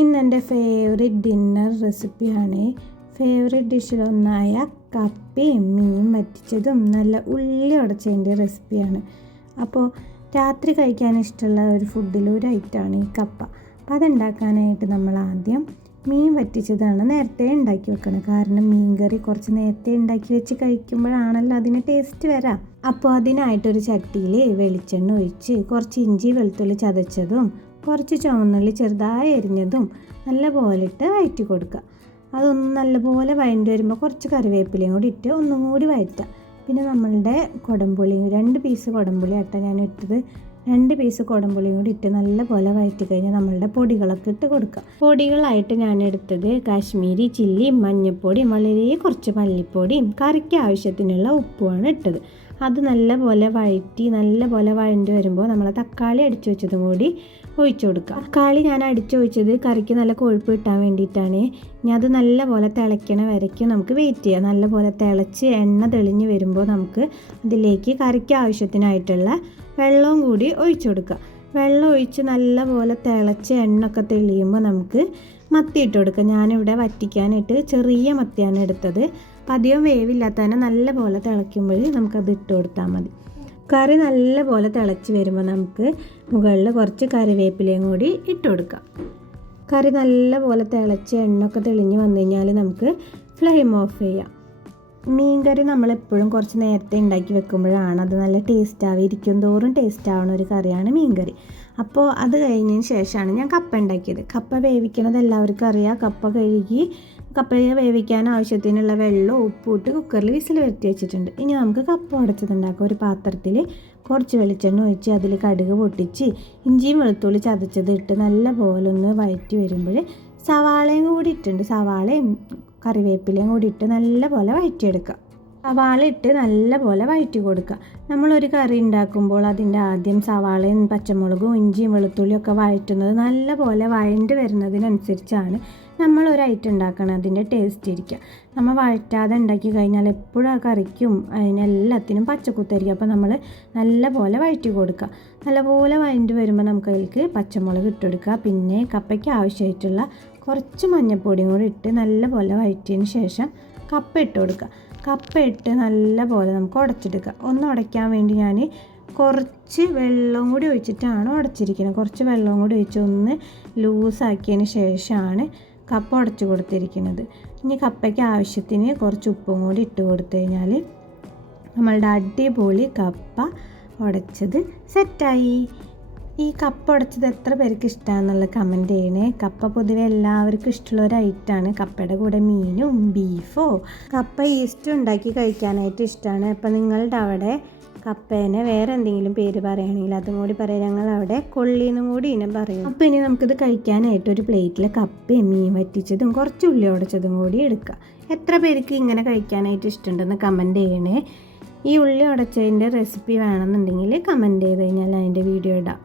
ഇന്നെൻ്റെ favourite dinner റെസിപ്പിയാണ്. Favourite ഡിഷിലൊന്നായ കപ്പയും മീൻ വറ്റിച്ചതും നല്ല ഉള്ളി ഉടച്ചതിൻ്റെ റെസിപ്പിയാണ്. അപ്പോൾ രാത്രി കഴിക്കാൻ ഇഷ്ടമുള്ള ഒരു ഫുഡിലൊരു ഐറ്റമാണ് ഈ കപ്പ. അപ്പോൾ അതുണ്ടാക്കാനായിട്ട് നമ്മൾ ആദ്യം മീൻ വറ്റിച്ചതാണ് നേരത്തെ ഉണ്ടാക്കി വെക്കണം. കാരണം മീൻ കറി കുറച്ച് നേരത്തെ ഉണ്ടാക്കി വെച്ച് കഴിക്കുമ്പോഴാണല്ലോ അതിന് ടേസ്റ്റ് വരാം. അപ്പോൾ അതിനായിട്ടൊരു ചട്ടിയിൽ വെളിച്ചെണ്ണ ഒഴിച്ച് കുറച്ച് ഇഞ്ചി വെളുത്തുള്ളി ചതച്ചതും കുറച്ച് ചുവന്നുള്ളി ചെറുതായി എരിഞ്ഞതും നല്ലപോലെ ഇട്ട് വഴറ്റി കൊടുക്കുക. അതൊന്ന് നല്ലപോലെ വഴണ്ടി വരുമ്പോൾ കുറച്ച് കറിവേപ്പിലയും കൂടി ഇട്ട് ഒന്നും കൂടി വഴറ്റുക. പിന്നെ നമ്മളുടെ കുടംപുളിയും 2 പീസ് കുടംപുളി ആട്ട ഞാൻ ഇട്ടത്. 2 പീസ് കുടംപുളിയും കൂടി ഇട്ട് നല്ലപോലെ വഴറ്റി കഴിഞ്ഞാൽ നമ്മളുടെ പൊടികളൊക്കെ ഇട്ട് കൊടുക്കുക. പൊടികളായിട്ട് ഞാൻ എടുത്തത് കാശ്മീരി ചില്ലിയും മഞ്ഞൾപ്പൊടിയും വളരെ കുറച്ച് മല്ലിപ്പൊടിയും കറിക്ക് ആവശ്യത്തിനുള്ള ഉപ്പുമാണ് ഇട്ടത്. അത് നല്ലപോലെ നല്ലപോലെ വഴണ്ടി വരുമ്പോൾ നമ്മൾ തക്കാളി അടിച്ചു വെച്ചതും കൂടി ഒഴിച്ചു കൊടുക്കുക. തക്കാളി ഞാൻ അടിച്ചൊഴിച്ചത് കറിക്ക് നല്ല കൊഴുപ്പ് കിട്ടാൻ വേണ്ടിയിട്ടാണ്. ഇനി അത് നല്ലപോലെ തിളയ്ക്കണ വരയ്ക്കും നമുക്ക് വെയിറ്റ് ചെയ്യാം. നല്ലപോലെ തിളച്ച് എണ്ണ തെളിഞ്ഞ് വരുമ്പോൾ നമുക്ക് അതിലേക്ക് കറിക്ക് ആവശ്യത്തിനായിട്ടുള്ള വെള്ളവും കൂടി ഒഴിച്ചു കൊടുക്കുക. വെള്ളം ഒഴിച്ച് നല്ലപോലെ തിളച്ച് എണ്ണയൊക്കെ തെളിയുമ്പോൾ നമുക്ക് മത്തി ഇട്ട് കൊടുക്കുക. ഞാനിവിടെ വറ്റിക്കാനായിട്ട് ചെറിയ മത്തിയാണ് എടുത്തത്. അപ്പം അധികം വേവില്ലാത്തതിനെ നല്ലപോലെ തിളയ്ക്കുമ്പോൾ നമുക്കത് ഇട്ട് കൊടുത്താൽ മതി. കറി നല്ലപോലെ തിളച്ച് വരുമ്പോൾ നമുക്ക് മുകളിൽ കുറച്ച് കറിവേപ്പിലയും കൂടി ഇട്ട് കൊടുക്കാം. കറി നല്ലപോലെ തിളച്ച് എണ്ണയൊക്കെ തെളിഞ്ഞ് വന്നു കഴിഞ്ഞാൽ നമുക്ക് ഫ്ലെയിം ഓഫ് ചെയ്യാം. മീൻ കറി നമ്മളെപ്പോഴും കുറച്ച് നേരത്തെ ഉണ്ടാക്കി വെക്കുമ്പോഴാണ് അത് നല്ല ടേസ്റ്റ് ആവുക. ഇരിക്കും തോറും ടേസ്റ്റ് ആവുന്ന ഒരു കറിയാണ് മീൻ കറി. അപ്പോൾ അത് കഴിഞ്ഞതിന് ശേഷമാണ് ഞാൻ കപ്പ ഉണ്ടാക്കിയത്. കപ്പ വേവിക്കണത് എല്ലാവർക്കും അറിയാം. കപ്പയെ വേവിക്കാൻ ആവശ്യത്തിനുള്ള വെള്ളവും ഉപ്പും ഇട്ട് കുക്കറിൽ വിസിൽ വരുത്തി വെച്ചിട്ടുണ്ട്. ഇനി നമുക്ക് കപ്പ ഉടച്ചതുണ്ടാക്കാം. ഒരു പാത്രത്തിൽ കുറച്ച് വെളിച്ചെണ്ണ ഒഴിച്ച് അതിൽ കടുക് പൊട്ടിച്ച് ഇഞ്ചിയും വെളുത്തുള്ളി ചതച്ചത് ഇട്ട് നല്ലപോലെ ഒന്ന് വഴറ്റി വരുമ്പോൾ സവാളയും കൂടി ഇട്ടുണ്ട്. സവാളയും കറിവേപ്പിലയും കൂടി ഇട്ട് നല്ലപോലെ വഴറ്റിയെടുക്കുക. സവാള ഇട്ട് നല്ലപോലെ വഴറ്റി കൊടുക്കുക. നമ്മളൊരു കറി ഉണ്ടാക്കുമ്പോൾ അതിൻ്റെ ആദ്യം സവാളയും പച്ചമുളകും ഇഞ്ചിയും വെളുത്തുള്ളിയും ഒക്കെ വഴറ്റുന്നത് നല്ലപോലെ വഴണ്ടി വരുന്നതിനനുസരിച്ചാണ് നമ്മളൊരു ഐറ്റം ഉണ്ടാക്കണം അതിൻ്റെ ടേസ്റ്റ് ഇരിക്കുക. നമ്മൾ വഴറ്റാതെ ഉണ്ടാക്കി കഴിഞ്ഞാൽ എപ്പോഴും ആ കറിക്കും അതിനെല്ലാത്തിനും പച്ചക്കുത്തായിരിക്കും. അപ്പോൾ നമ്മൾ നല്ലപോലെ വഴറ്റി കൊടുക്കുക. നല്ലപോലെ വഴണ്ടി വരുമ്പോൾ നമുക്ക് അതിലേക്ക് പച്ചമുളക് ഇട്ട് കൊടുക്കുക. പിന്നെ കപ്പയ്ക്ക് ആവശ്യമായിട്ടുള്ള കുറച്ച് മഞ്ഞൾപ്പൊടിയും കൂടി ഇട്ട് നല്ലപോലെ വഴറ്റിയതിന് ശേഷം കപ്പ ഇട്ട് കൊടുക്കുക. കപ്പ ഇട്ട് നല്ലപോലെ നമുക്ക് ഉടച്ചെടുക്കുക. ഒന്ന് ഉടയ്ക്കാൻ വേണ്ടി ഞാൻ കുറച്ച് വെള്ളം കൂടി ഒഴിച്ചിട്ടാണ് ഉടച്ചിരിക്കുന്നത്. കുറച്ച് വെള്ളം കൂടി ഒഴിച്ച് ഒന്ന് ലൂസാക്കിയതിന് ശേഷമാണ് കപ്പ ഉടച്ച് കൊടുത്തിരിക്കുന്നത്. ഇനി കപ്പയ്ക്ക് ആവശ്യത്തിന് കുറച്ച് ഉപ്പും കൂടി ഇട്ട് കൊടുത്തു കഴിഞ്ഞാൽ നമ്മളുടെ അടിപൊളി കപ്പ ഉടച്ചത് സെറ്റായി. ഈ കപ്പ ഉടച്ചത് എത്ര പേർക്ക് ഇഷ്ടമാണെന്നുള്ള കമൻറ്റ് ചെയ്യണേ. കപ്പ പൊതുവെ എല്ലാവർക്കും ഇഷ്ടമുള്ള ഒരു ഐറ്റമാണ്. കപ്പയുടെ കൂടെ മീനും ബീഫോ കപ്പ ഈസ്റ്റും ഉണ്ടാക്കി കഴിക്കാനായിട്ട് ഇഷ്ടമാണ്. അപ്പോൾ നിങ്ങളുടെ അവിടെ കപ്പേനെ വേറെ എന്തെങ്കിലും പേര് പറയുകയാണെങ്കിൽ അതും കൂടി പറയാം. ഞങ്ങൾ അവിടെ കൊള്ളിന്നും കൂടി ഇനം പറയും. അപ്പോൾ ഇനി നമുക്കിത് കഴിക്കാനായിട്ട് ഒരു പ്ലേറ്റിൽ കപ്പയും മീൻ വറ്റിച്ചതും കുറച്ച് ഉള്ളി ഉടച്ചതും കൂടി എടുക്കുക. എത്ര പേർക്ക് ഇങ്ങനെ കഴിക്കാനായിട്ട് ഇഷ്ടമുണ്ടെന്ന് കമൻറ്റ് ചെയ്യണേ. ഈ ഉള്ളി ഉടച്ചതിൻ്റെ റെസിപ്പി വേണമെന്നുണ്ടെങ്കിൽ കമൻറ്റ് ചെയ്ത് കഴിഞ്ഞാൽ അതിൻ്റെ വീഡിയോ ഇടാം.